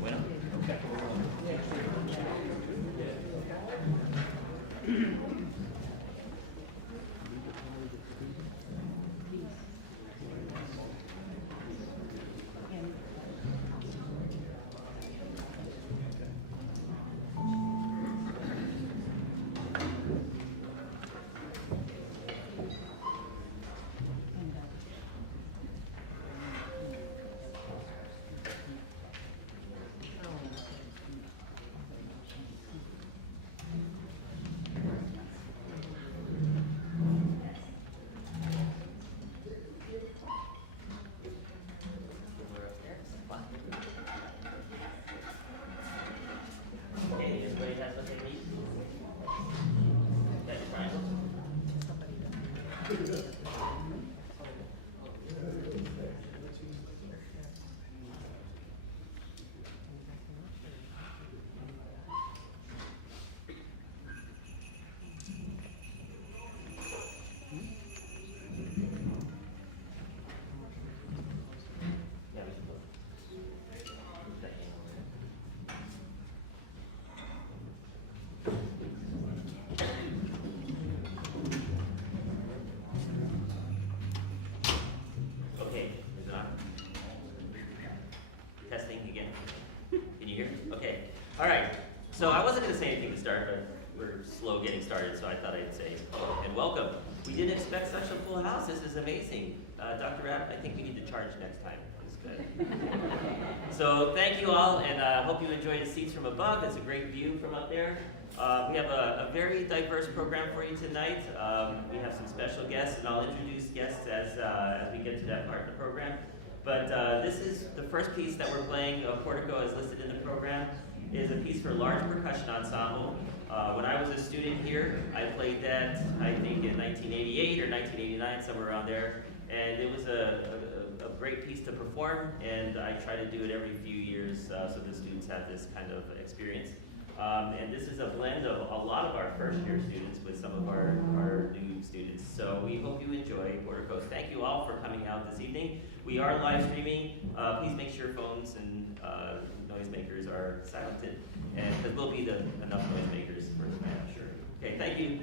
Bueno, okay. Okay, is it on? Testing again. Can you hear? Okay. All right. So I wasn't going to say anything to start, but we're slow getting started, so I thought I'd say hello and welcome. We didn't expect such a full house. This is amazing. Dr. Rapp, I think we need to charge next time. It's good. So thank you all, and I hope you enjoy the seats from above. It's a great view from up there. We have a very diverse program for you tonight. We have some special guests, and I'll introduce guests as we get to that part of the program. But this is the first piece that we're playing. Portico is listed in the program. It is a piece for large percussion ensemble. When I was a student here, I played that, I think, in 1988 or 1989, somewhere around there. And it was a great piece to perform, and I try to do it every few years so the students have this kind of experience. And this is a blend of a lot of our first-year students with some of our new students. So we hope you enjoy Portico. Thank you all for coming out this evening. We are live streaming. Please make sure phones and noisemakers are silenced, and because we'll be enough noisemakers for tonight, I'm sure. Okay, thank you.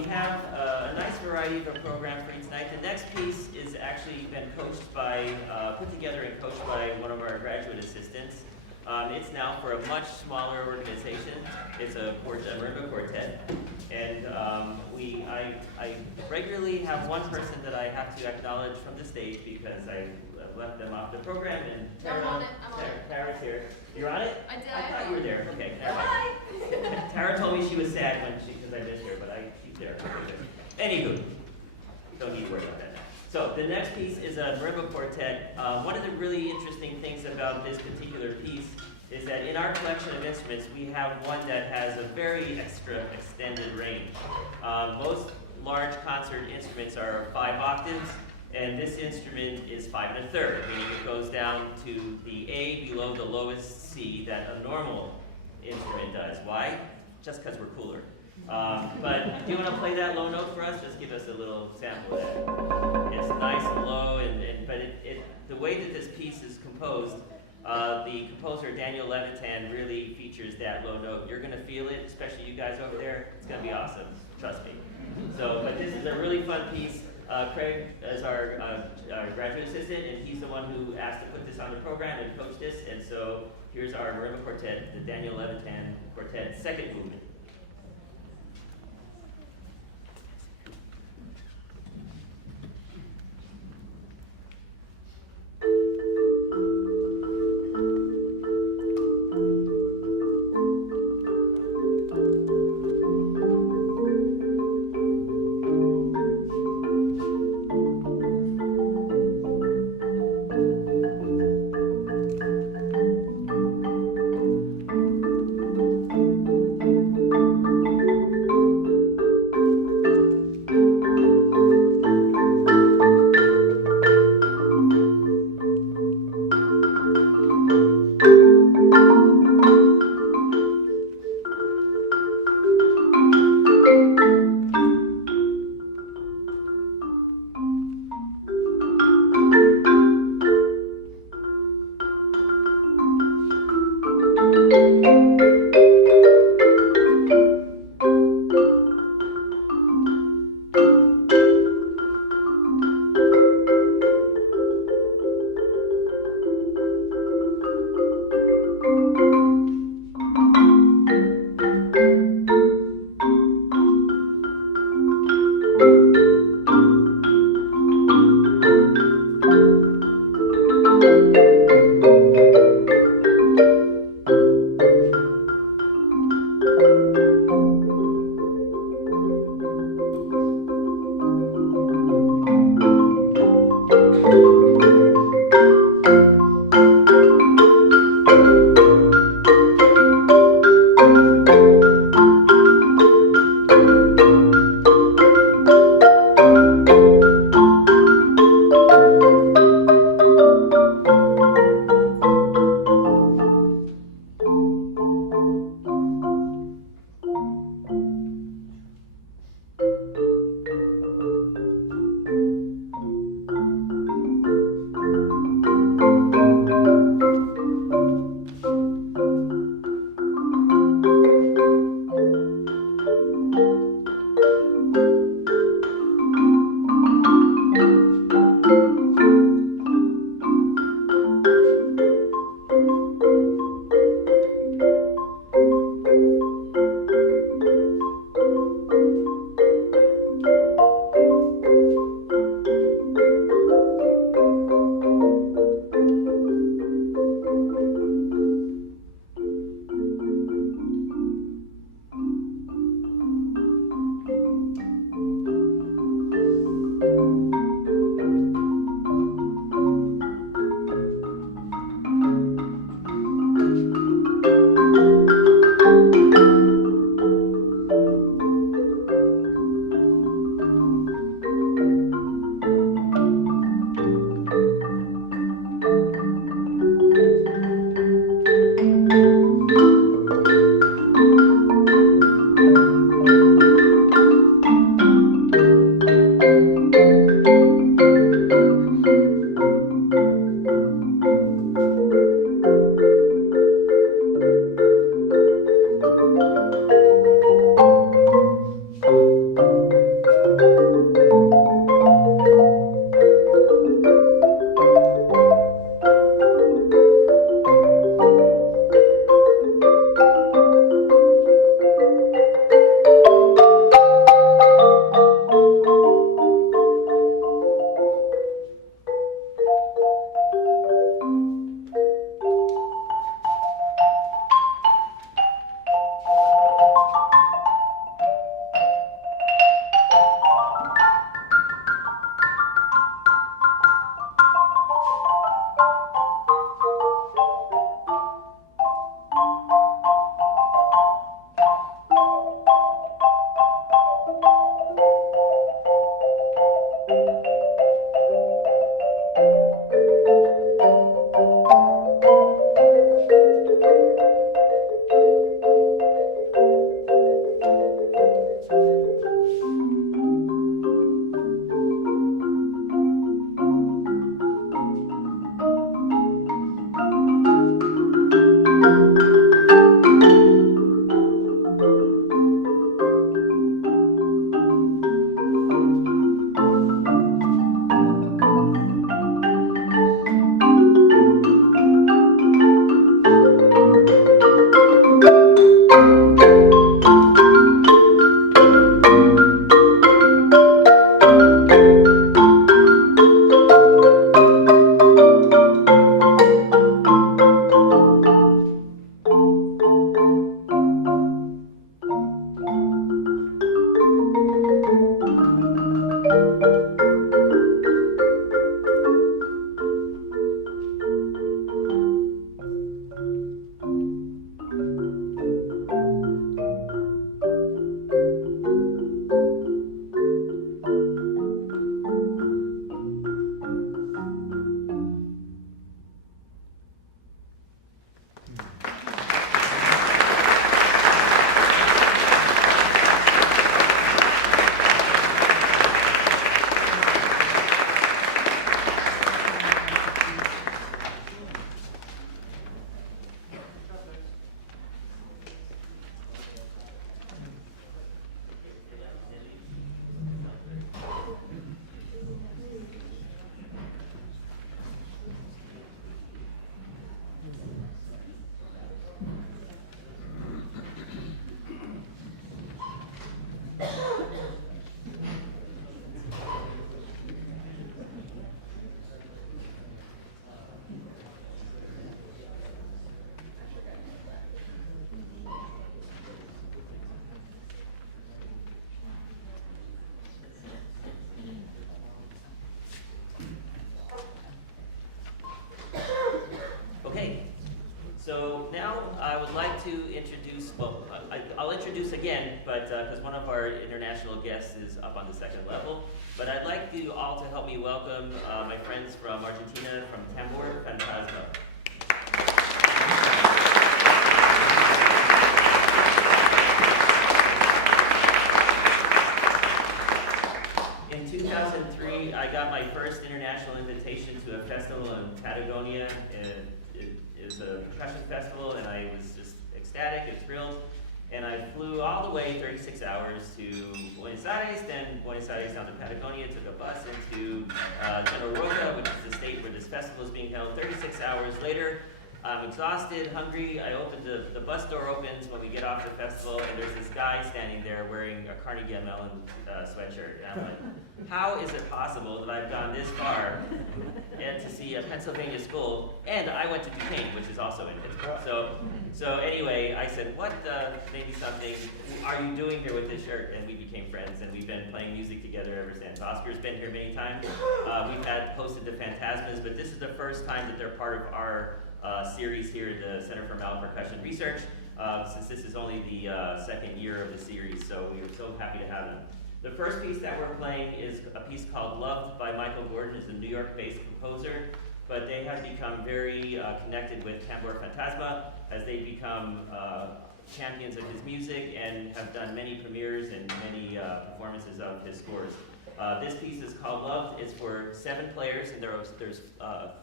We have a nice variety of a program for each night. The next piece is actually been coached by, put together and coached by one of our graduate assistants. It's now for a much smaller organization. It's a marimba quartet, and I regularly have one person that I have to acknowledge from the stage because I left them off the program. And I'm on it. Tara's here. You're on it? I did. I thought you were there. Okay. Hi. Tara told me she was sad because I missed her, but she's there. Anywho, don't need to worry about that now. So the next piece is a marimba quartet. One of the really interesting things about this particular piece is that in our collection of instruments, we have one that has a very extended range. Most large concert instruments are 5 octaves, and this instrument is 5 1/3, meaning it goes down to the A below the lowest C that a normal instrument does. Why? Just because we're cooler. But do you want to play that low note for us? Just give us a little sample of that. It's nice and low, but the way that this piece is composed, the composer Daniel Levitan really features that low note. You're going to feel it, especially you guys over there. It's going to be awesome. Trust me. But this is a really fun piece. Craig is our graduate assistant, and he's the one who asked to put this on the program and coach this. And so here's our marimba quartet, the Daniel Levitan Quartet, second movement. to introduce, well, I'll introduce again, but because one of our international guests is up on the second level. But I'd like you all to help me welcome my friends from Argentina, from Tambor, Fantasma. In 2003, I got my first international invitation to a festival in Patagonia. It is a percussion festival, and I was just ecstatic and thrilled. And I flew all the way 36 hours to Buenos Aires, then Buenos Aires down to Patagonia, took a bus into General Roca, which is the state where this festival is being held. 36 hours later, I'm exhausted, hungry. I opened the bus door opens when we get off the festival, and there's this guy standing there wearing a Carnegie Mellon sweatshirt. And I'm like, how is it possible that I've gone this far and to see a Pennsylvania school, and I went to Duquesne, which is also in Pittsburgh. So anyway, I said, what maybe something are you doing here with this shirt? And we became friends, and we've been playing music together ever since. Oscar's been here many times. We've had hosted the Fantasmas, but this is the first time that they're part of our series here at the Center for Percussion Research, since this is only the second year of the series, so we are so happy to have them. The first piece that we're playing is a piece called Loved by Michael Gordon. He's a New York-based composer, but they have become very connected with Tambor Fantasma as they become champions of his music and have done many premieres and many performances of his scores. This piece is called Loved. It's for 7 players, and there's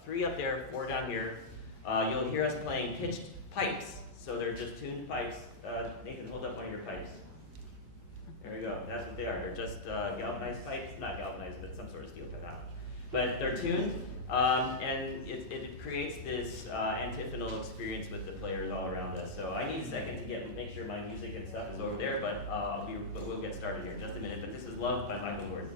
3 up there, 4 down here. You'll hear us playing pitched pipes, so they're just tuned pipes. Nathan, hold up one of your pipes. There we go. That's what they are. They're just galvanized pipes, not galvanized, but some sort of steel cut out. But they're tuned, and it creates this antiphonal experience with the players all around us. So I need a second to make sure my music and stuff is over there, but we'll get started here in just a minute. But this is Loved by Michael Gordon.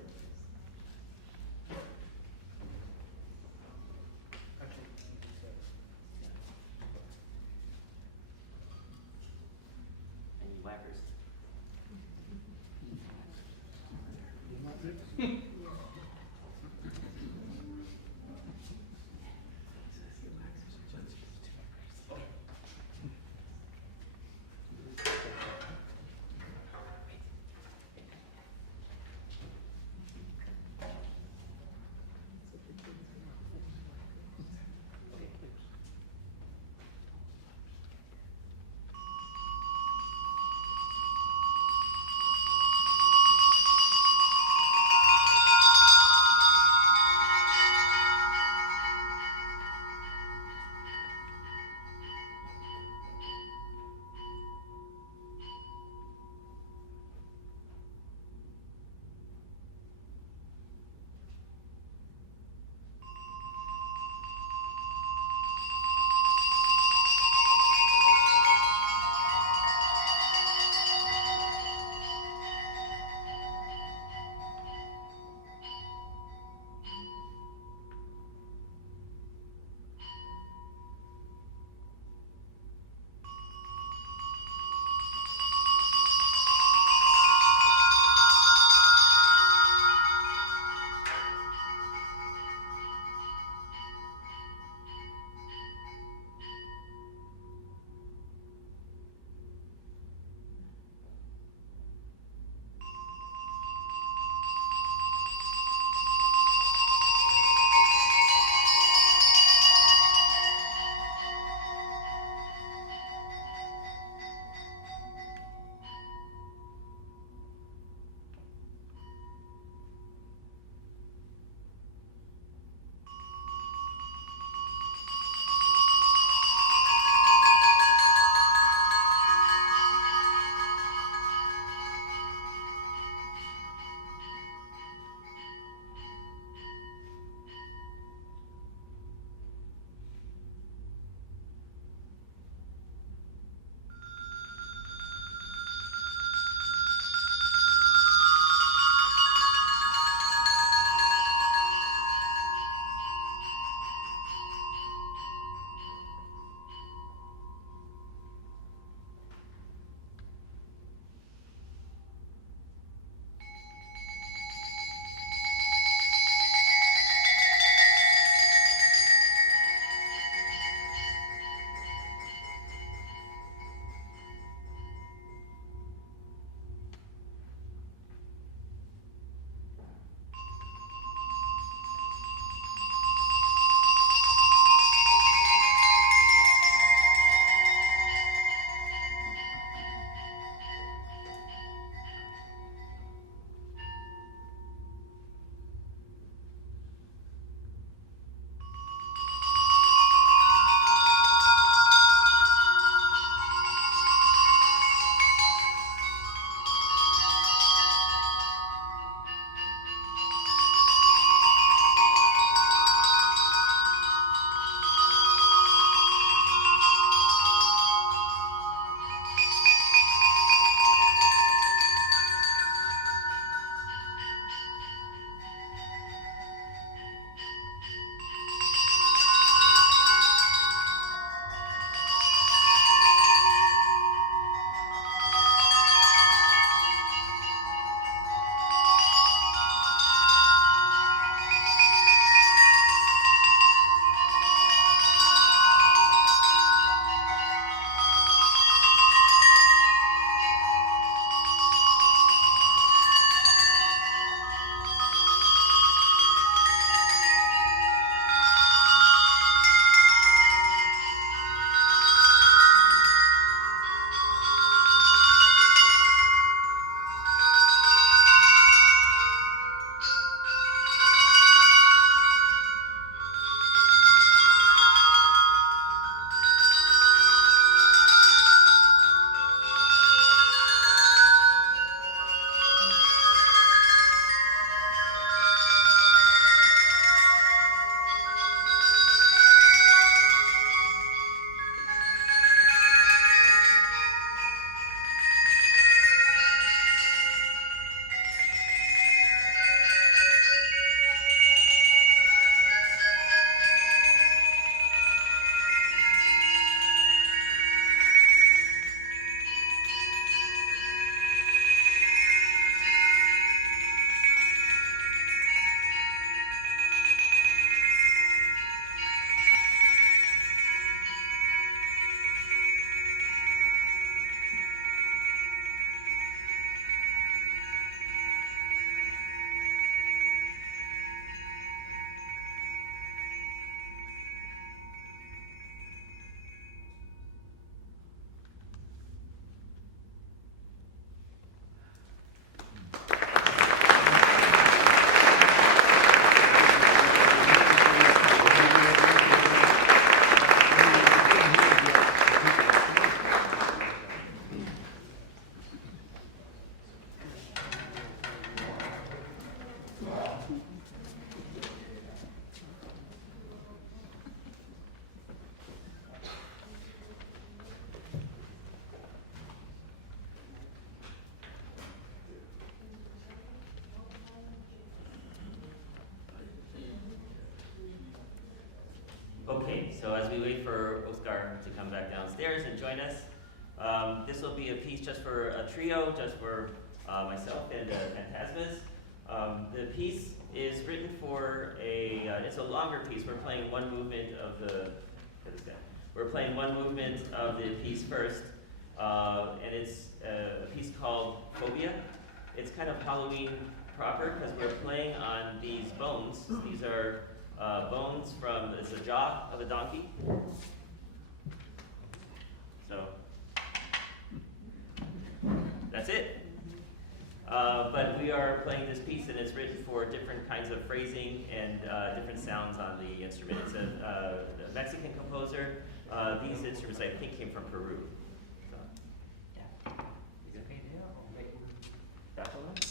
we wait for Oscar to come back downstairs and join us. This will be a piece just for a trio, just for myself and Fantasmas. The piece is written for it's a longer piece. We're playing one movement of the piece first, and it's a piece called Phobia. It's kind of Halloween proper because we're playing on these bones. These are bones from, it's a jaw of a donkey. So, that's it. But we are playing this piece and it's written for different kinds of phrasing and different sounds on the instrument. It's a Mexican composer. These instruments I think came from Peru. So, yeah. You good? Back on that?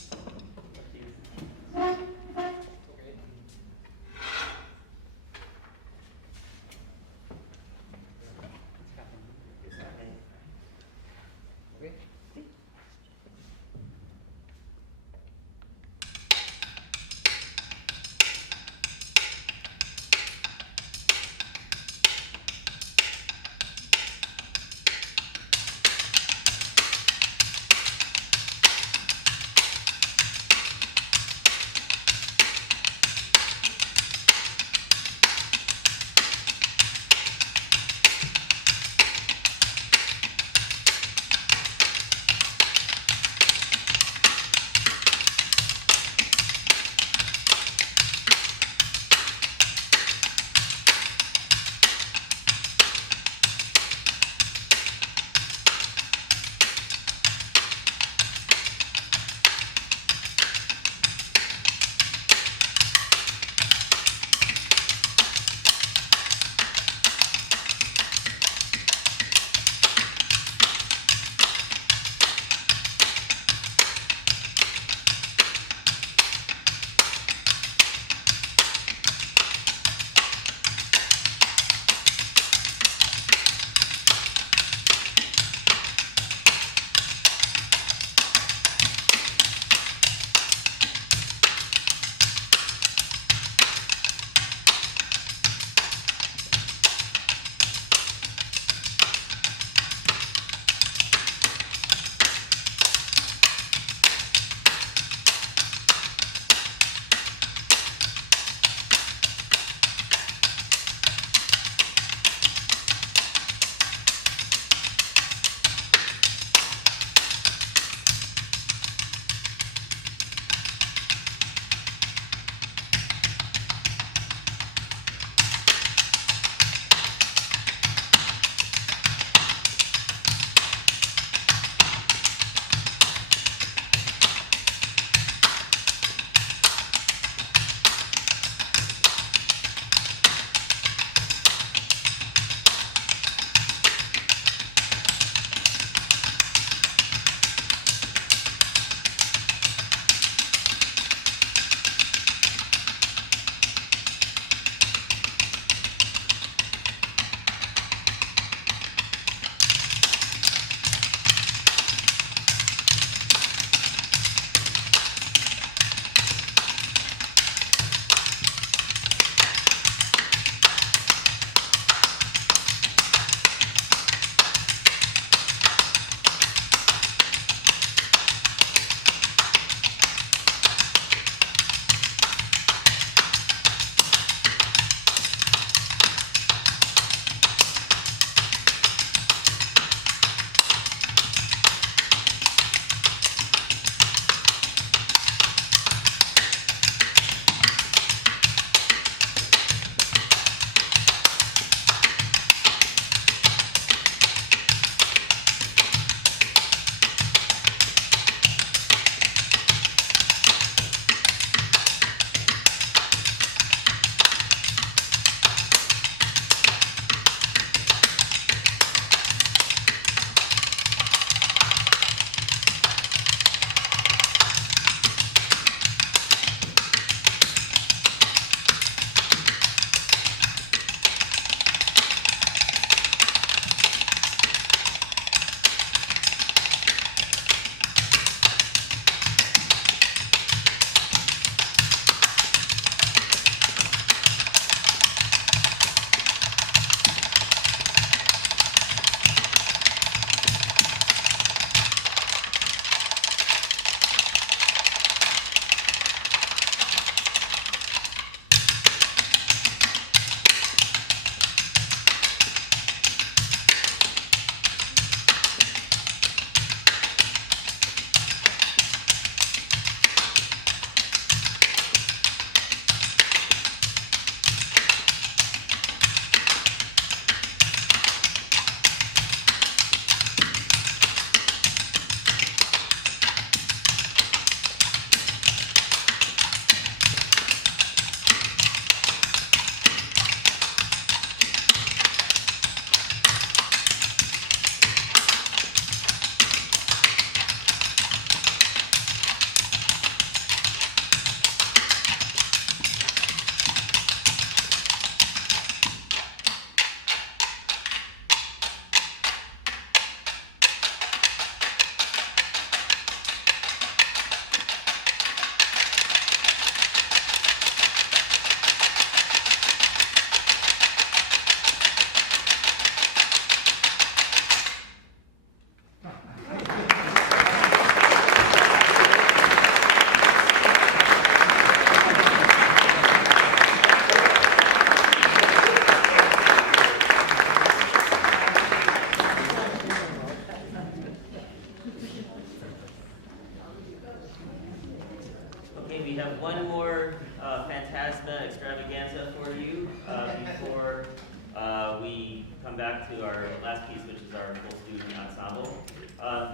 we come back to our last piece, which is our full student ensemble.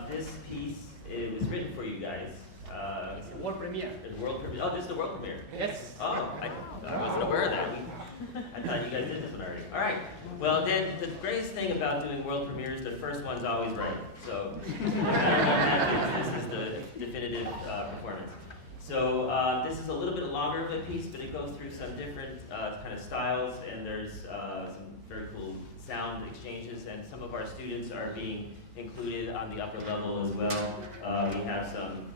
This piece, it was written for you guys. It's a world premiere. It's a world premiere. Oh, this is the world premiere. Yes. Oh, I wasn't aware of that. I thought you guys did this one already. All right. Well, then the greatest thing about doing world premieres, the first one's always right. So this is the definitive performance. So this is a little bit longer of a piece, but it goes through some different kind of styles, and there's some very cool sound exchanges, and some of our students are being included on the upper level as well. We have some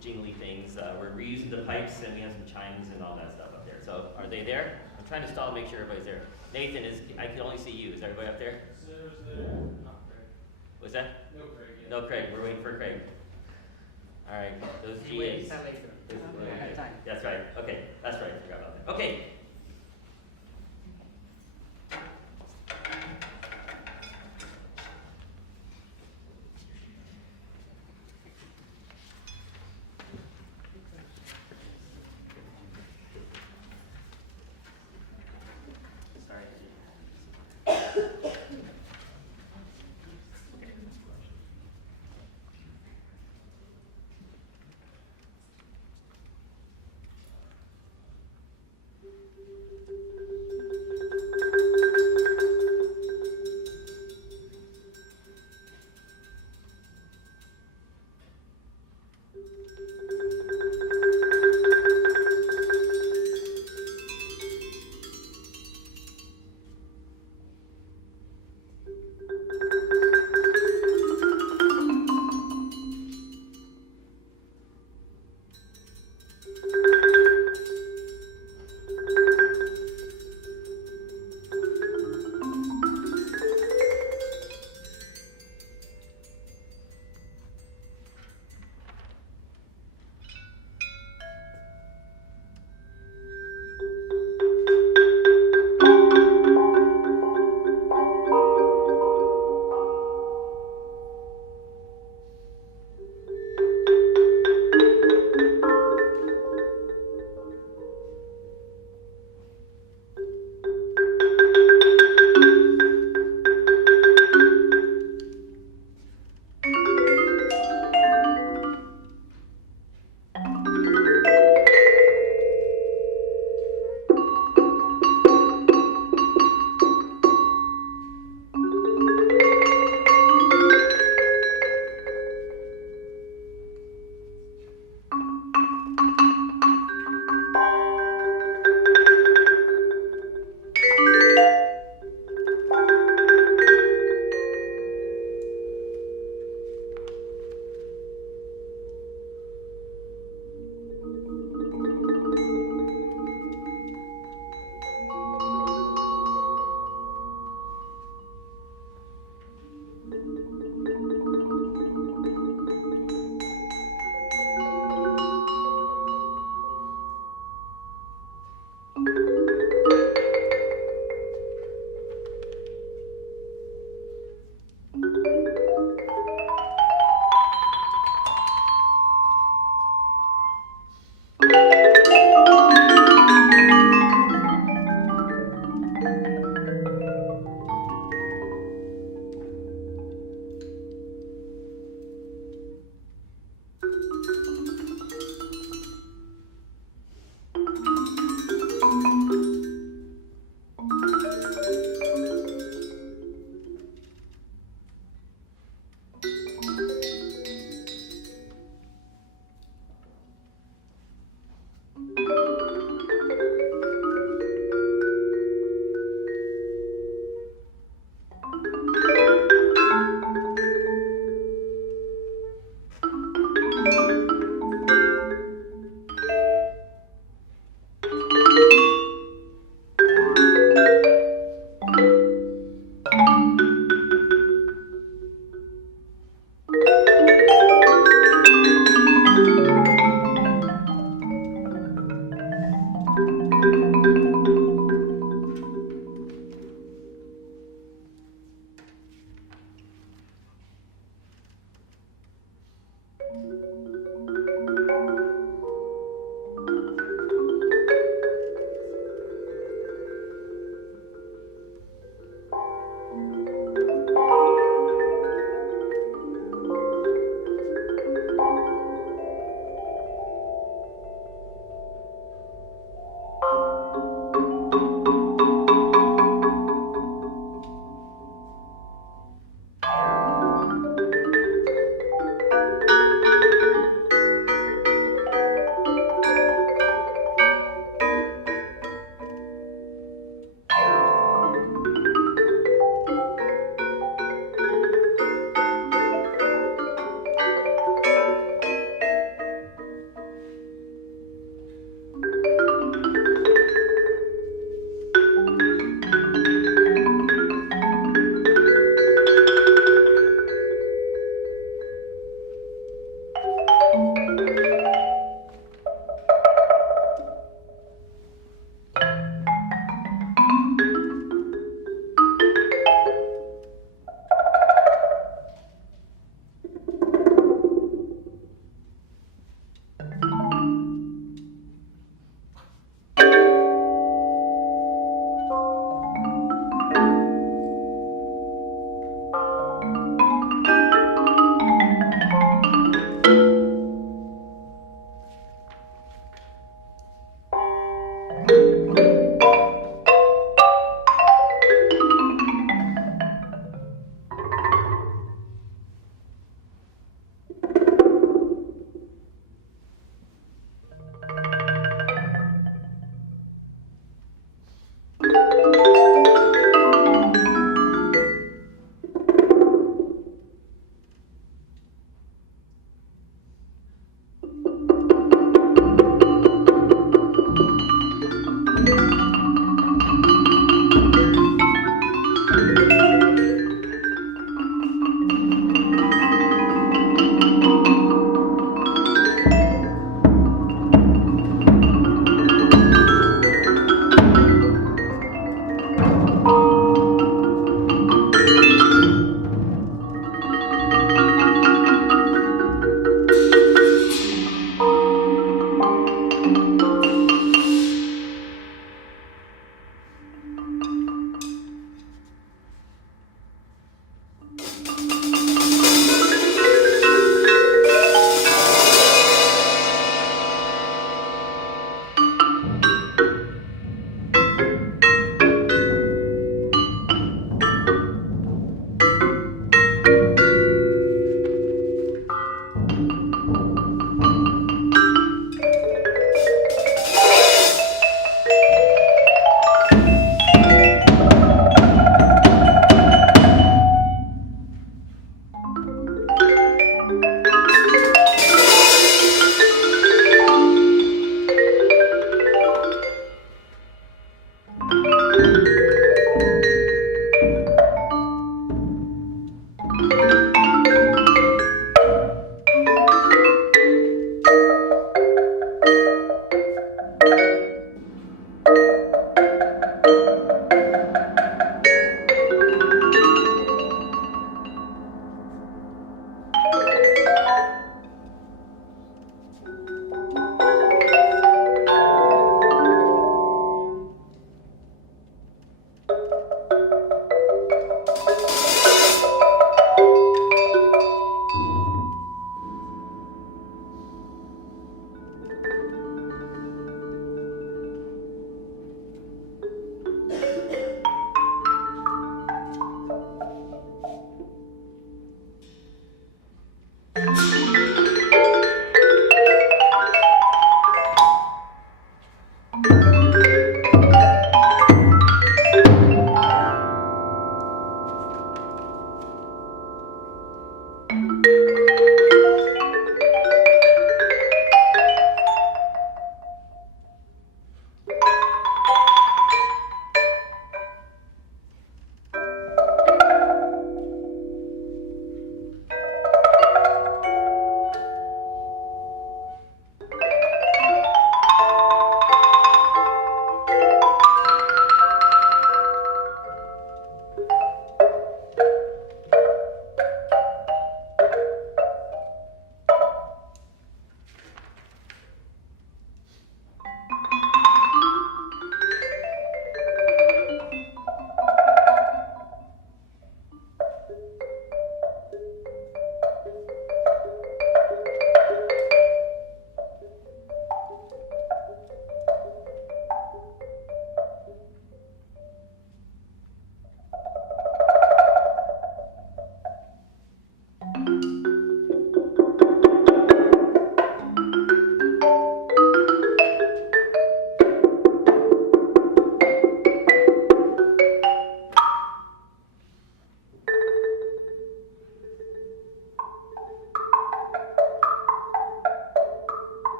jingly things. We're reusing the pipes, and we have some chimes and all that stuff up there. So are they there? I'm trying to stall to make sure everybody's there. Nathan, I can only see you. Is everybody up there? Sarah's there, not Craig. What's that? No Craig yet. No Craig. We're waiting for Craig. All right, those GAs. That's right. Okay, that's right. I forgot about that. Okay. Sorry.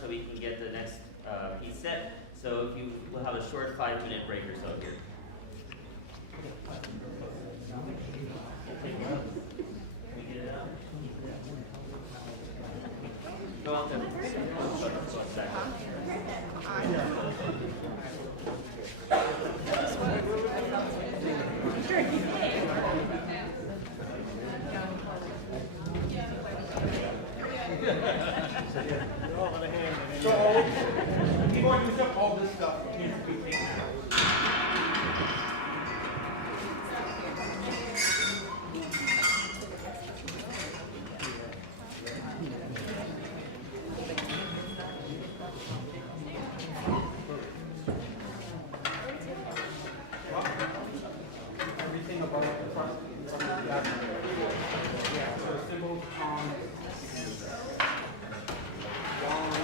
so we can get the next piece set. So we'll have a short 5-minute break or so here. Can we get it out? Go out there. So, you've already used up all this stuff. It needs to be taken out. Everything above the front of the back. Yeah, so cymbals, toms, wands.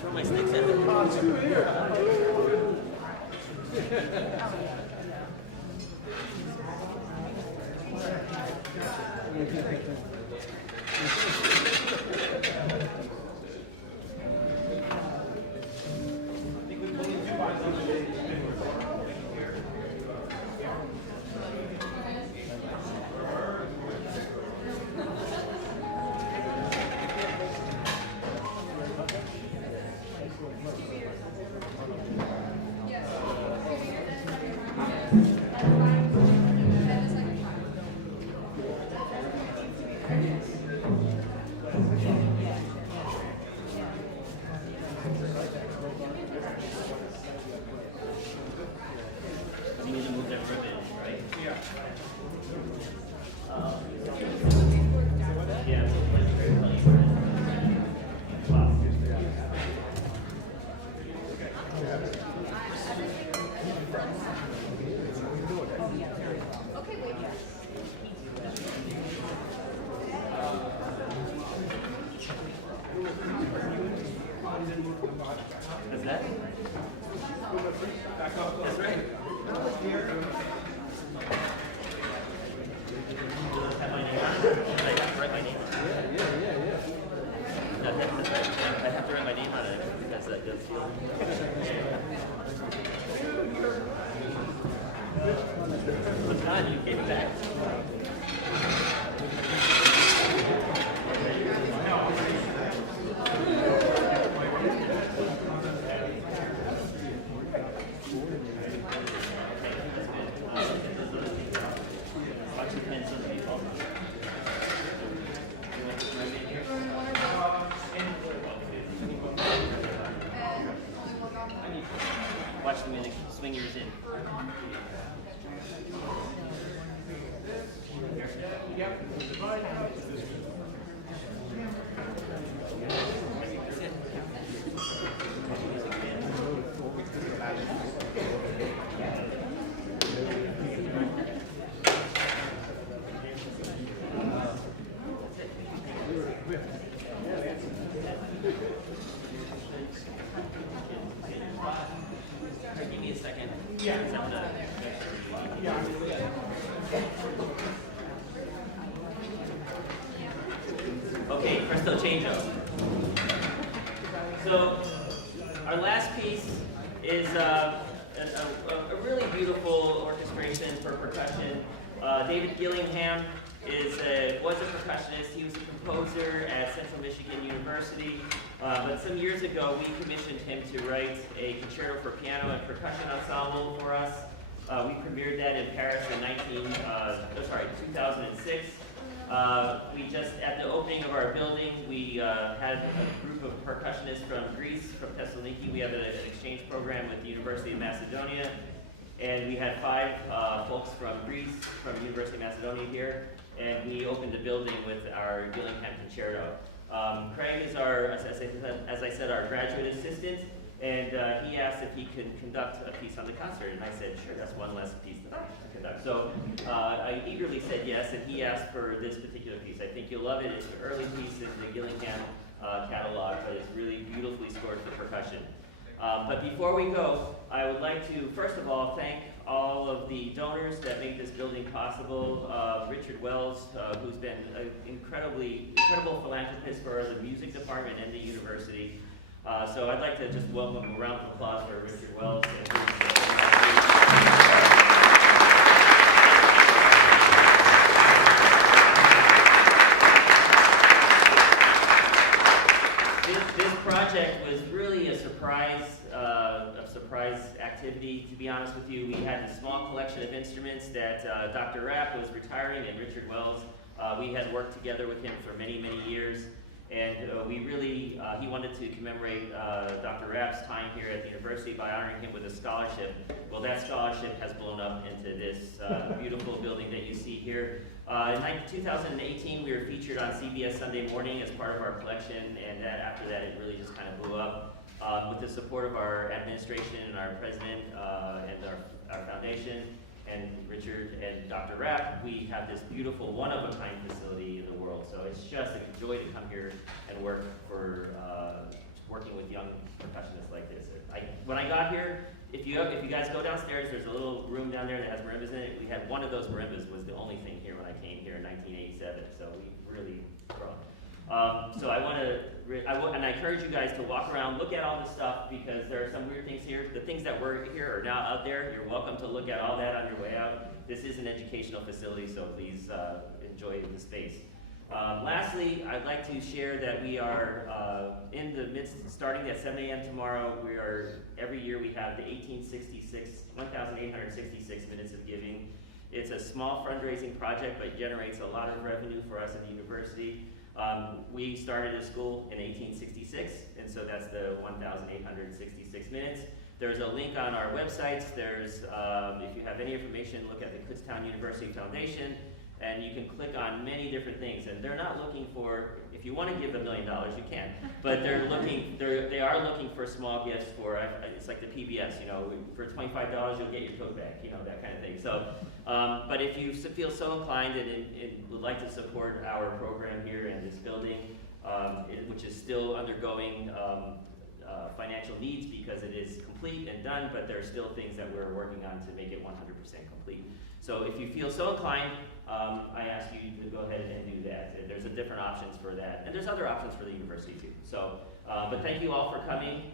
Throw my sticks in. You need to move that ribbon, right? Yeah. Yeah. Wow. Is that? That's right. Have my name on it? I have to write my name on it. Yeah. No, that's right. I have to write my name on it because that does. What's done? You gave it back. Watch the music, swing yours in. That's it. Alright, give me a second. Yeah. Okay, presto changeo. So, our last piece is a really beautiful orchestration for percussion. David Gillingham was a percussionist. He was a composer at Central Michigan University. But some years ago, we commissioned him to write a concerto for piano and percussion ensemble for us. We premiered that in Paris in 2006. We just, at the opening of our building, we had a group of percussionists from Greece, from Thessaloniki. We have an exchange program with the University of Macedonia. And we had 5 folks from Greece, from University of Macedonia here, and we opened the building with our Gillingham Concerto. Craig is our, as I said, our graduate assistant, and he asked if he could conduct a piece on the concert, and I said, sure, that's one less piece that I can conduct. So I eagerly said yes, and he asked for this particular piece. I think you'll love it. It's an early piece in the Gillingham catalog, but it's really beautifully scored for percussion. But before we go, I would like to, first of all, thank all of the donors that make this building possible. Richard Wells, who's been an incredible philanthropist for the music department and the university. So I'd like to just welcome a round of applause for Richard Wells. This project was really a surprise activity, to be honest with you. We had a small collection of instruments that Dr. Rapp was retiring, and Richard Wells, we had worked together with him for many, many years. And he wanted to commemorate Dr. Rapp's time here at the university by honoring him with a scholarship. Well, that scholarship has blown up into this beautiful building that you see here. In 2018, we were featured on CBS Sunday Morning as part of our collection, and after that, it really just kind of blew up. With the support of our administration and our president and our foundation, and Richard and Dr. Rapp, we have this beautiful one-of-a-kind facility in the world. So it's just a joy to come here and work for working with young percussionists like this. When I got here, if you guys go downstairs, there's a little room down there that has marimbas in it. We had one of those marimbas was the only thing here when I came here in 1987. So we've really grown. So I encourage you guys to walk around, look at all this stuff, because there are some weird things here. The things that were here are now out there. You're welcome to look at all that on your way out. This is an educational facility, so please enjoy the space. Lastly, I'd like to share that we are in the midst, starting at 7 a.m. tomorrow, every year we have the 1,866 minutes of giving. It's a small fundraising project, but generates a lot of revenue for us at the university. We started a school in 1866, and so that's the 1,866 minutes. There's a link on our websites. If you have any information, look at the Kutztown University Foundation, and you can click on many different things. And they're not looking for, if you want to give $1 million, you can. But they are looking for small gifts for, it's like the PBS, for $25 you'll get your tote bag, that kind of thing. So, but if you feel so inclined and would like to support our program here in this building, which is still undergoing financial needs because it is complete and done, but there are still things that we're working on to make it 100% complete. So if you feel so inclined, I ask you to go ahead and do that. There's different options for that, and there's other options for the university too. So, but thank you all for coming.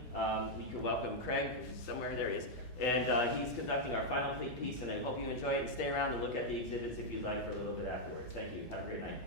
You can welcome Craig, somewhere there he is, and he's conducting our final piece, and I hope you enjoy it and stay around and look at the exhibits if you'd like for a little bit afterwards. Thank you. Have a great night.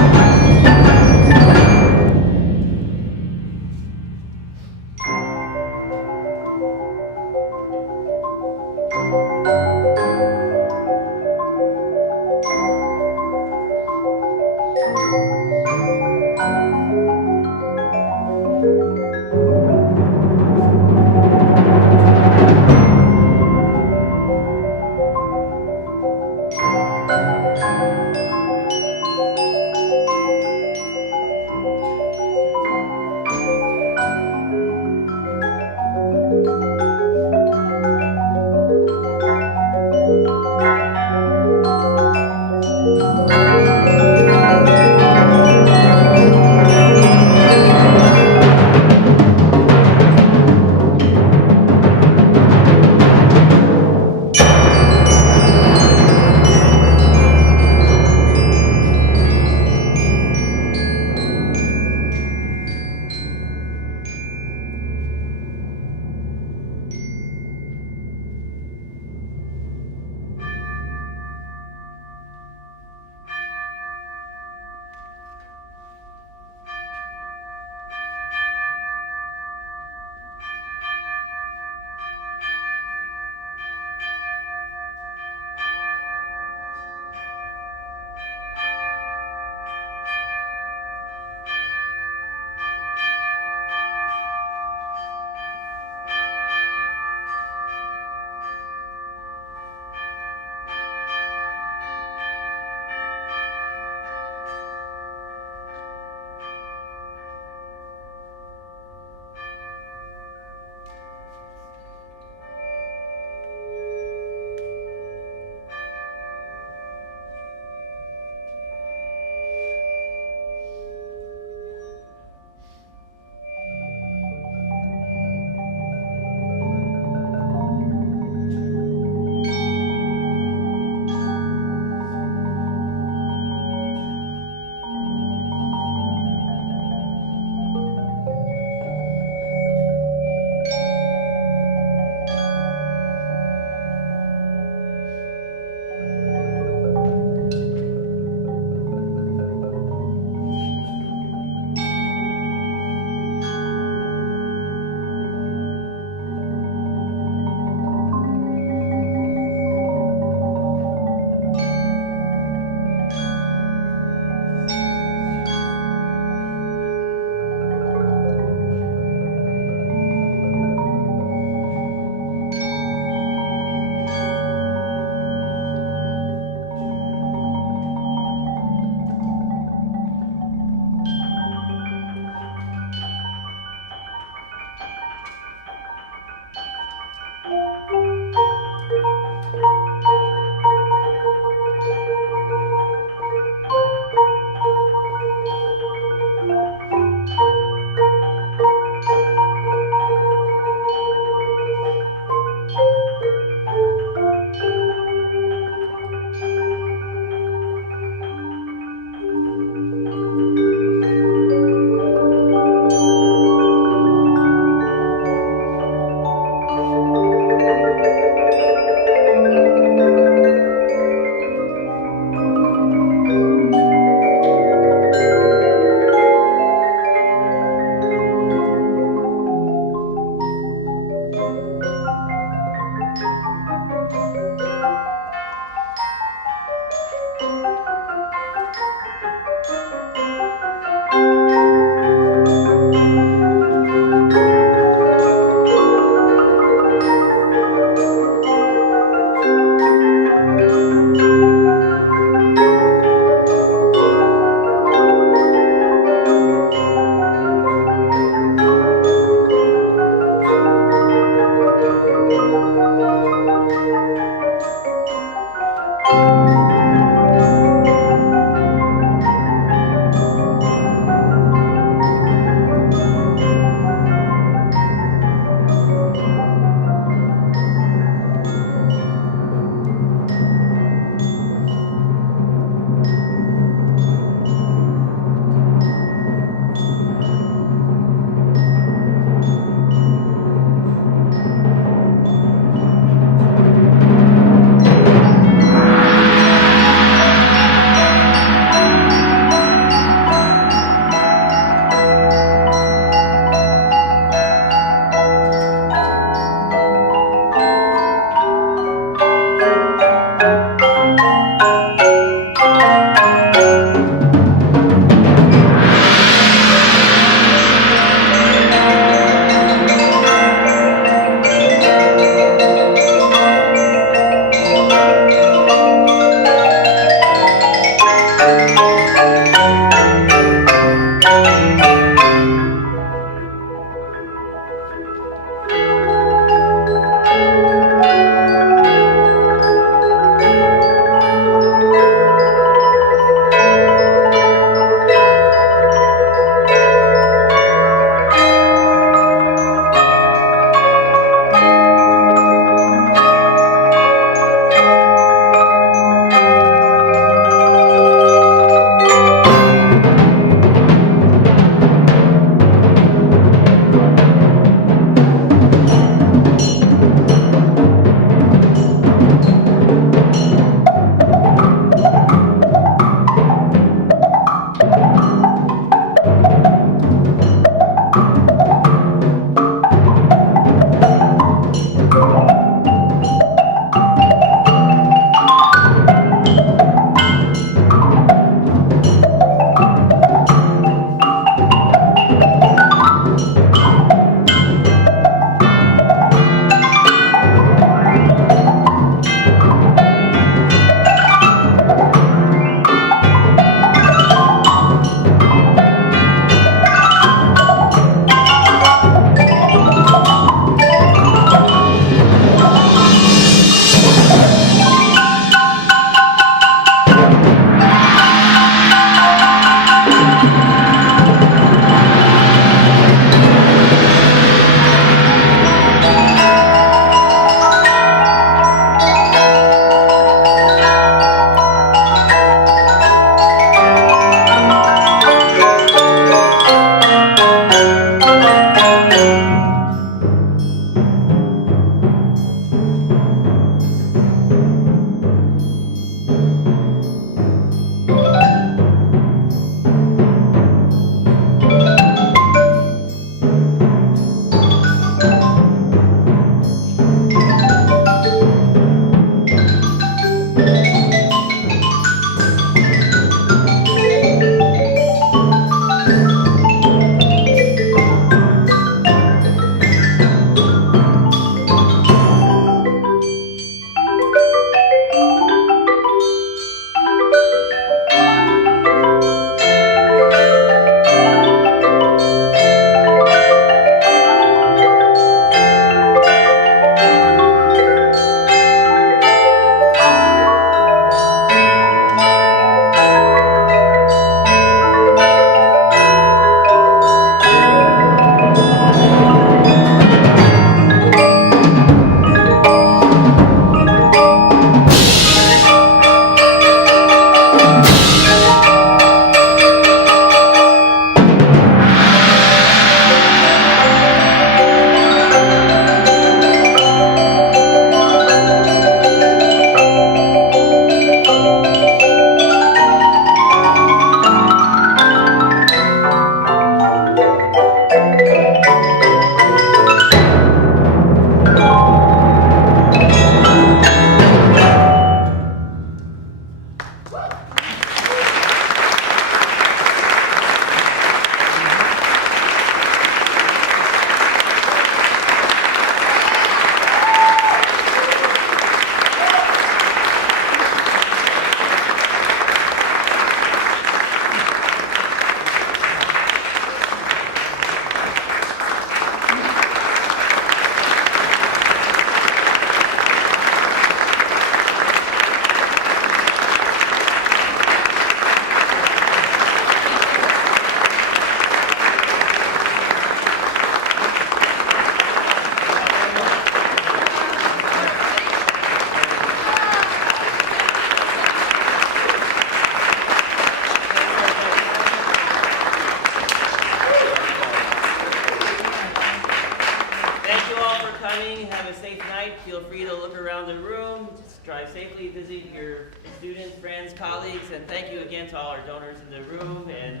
all for coming. Have a safe night. Feel free to look around the room. Just drive safely, visit your students, friends, colleagues, and thank you again to all our donors in the room. And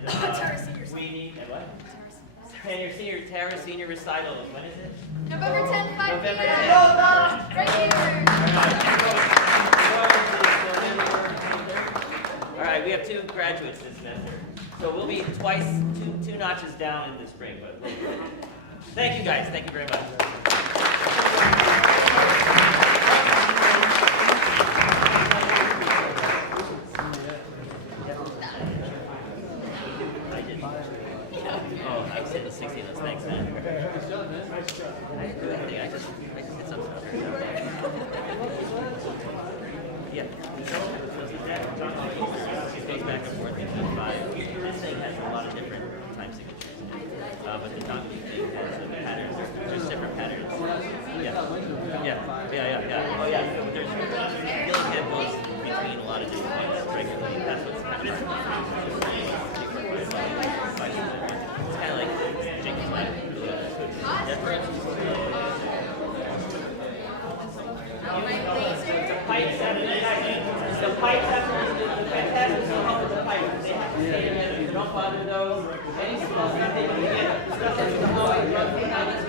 we need, and what? Tara Senior Recital. When is it? November 10th, 5 November p.m. 10th. Right here. All right, we have 2 graduates this semester. So we'll be two notches down in the spring. But thank you guys. Thank you very much. I didn't. Oh, I said the 60 notes. Thanks, man. I didn't do anything. I just hit some stuff. Yeah. It goes back and forth between 5. This thing has a lot of different time signatures. But the donkey thing has a pattern. There's different patterns. Yeah. Oh yeah. So there's Gilligan head goes between a lot of different ones regularly. That's what's kind of it's kind of like Jenkins ladder. The pipes Saturday night. The pipes after the Fantasmas will help with the pipes. They have to stay together. Don't bother those. Any small stuff they can get. Stuff that's in the hallway.